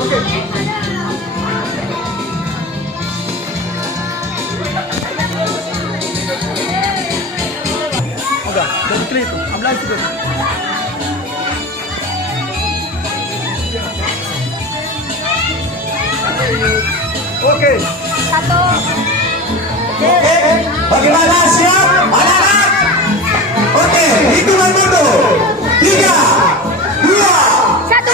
Udah, dari kiri itu, ambil itu dulu. Oke. Satu. Oke, bagaimana siap? Anak-anak? Oke, hitungan mundur. 3, 2, Satu.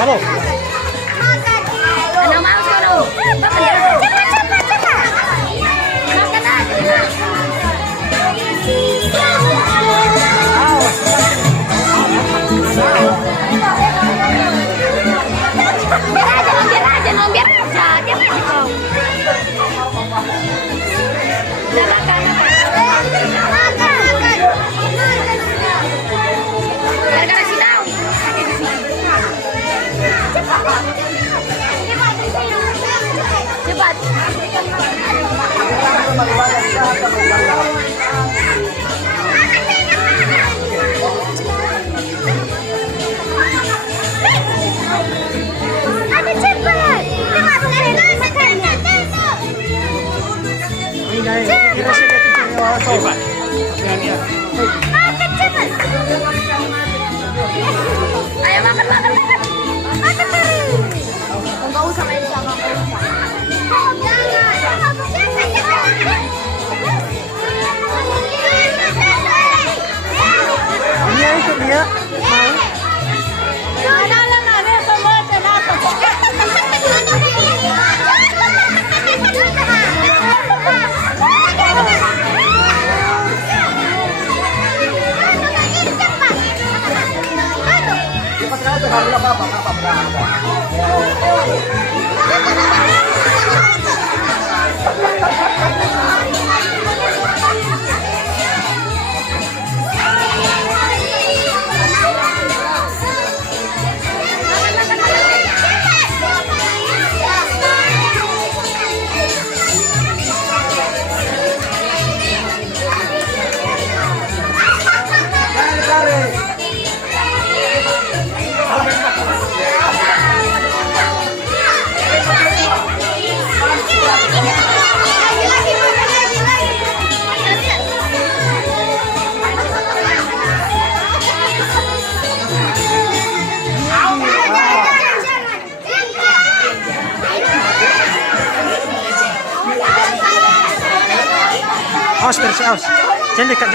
Kamu. Ano mau suruh? Cepat. Makan aja. Biar aja. Dia masih mau. Udah makan. Gara-gara si Nau. Cepat. Ada cepat. Ini guys, kita sih itu cepat. Makan cepat. Ayo makan. Makan terus. Enggak usah main sama aku. Ini itu dia. Awas terus, awas. Jangan dekat.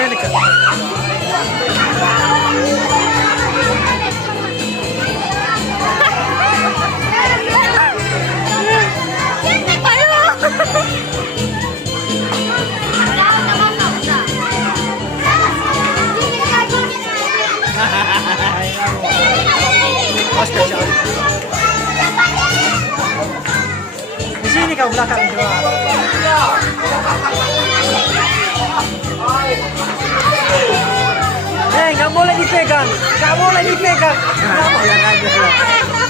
Awas terus, awas. Di sini kau belakang dua. Nggak boleh dipegang. Nggak boleh. Yang aja.